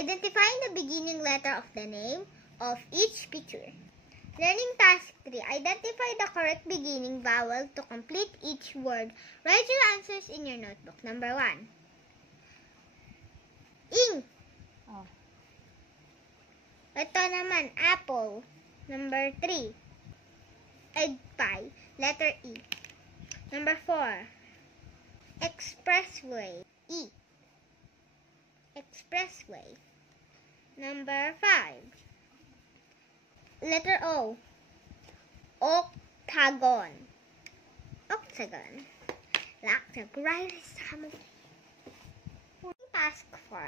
Identifying the beginning letter of the name of each picture. Learning Task 3. Identify the correct beginning vowel to complete each word. Write your answers in your notebook. Number 1. Ing. Oh. Ito naman, apple. Number 3. Egg pie. Letter E. Number 4. Expressway. E. Expressway. Number 5. Letter O. Octagon. Octagon. Right is Task 4.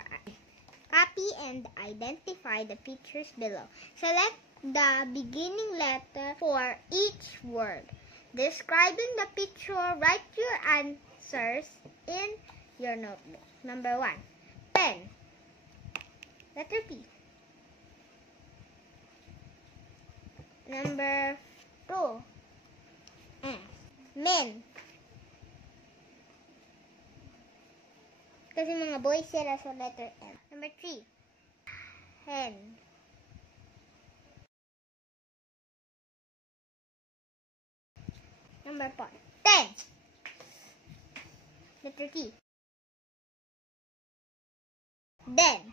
Copy and identify the pictures below. Select the beginning letter for each word. Describing the picture, write your answers in your notebook. Number 1. Pen. Letter P. Number 2. Men. Kasi mga boys sila sa letter M. Number 3. Hen. Number 4. 10. Letter T. Den.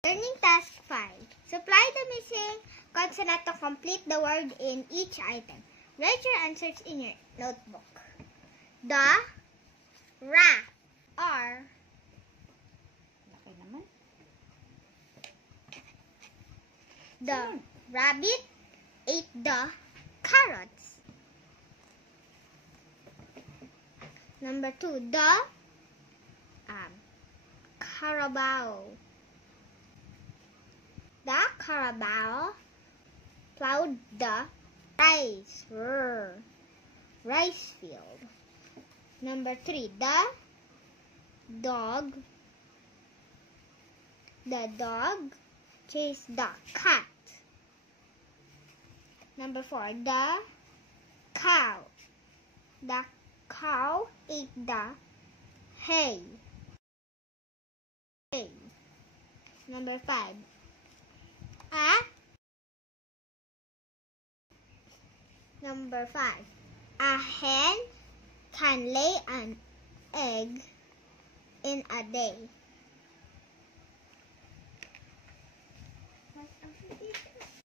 Learning Task 5. Supply the missing consonant to complete the word in each item. Write your answers in your notebook. The, ra, R. Laki naman. The rabbit ate the carrots. Number 2. The Carabao. The Carabao plowed the rice field. Number 3. The dog chased the cat. Number 4. The cow ate the hay. Number 5. Number 5. A hen can lay an egg in a day.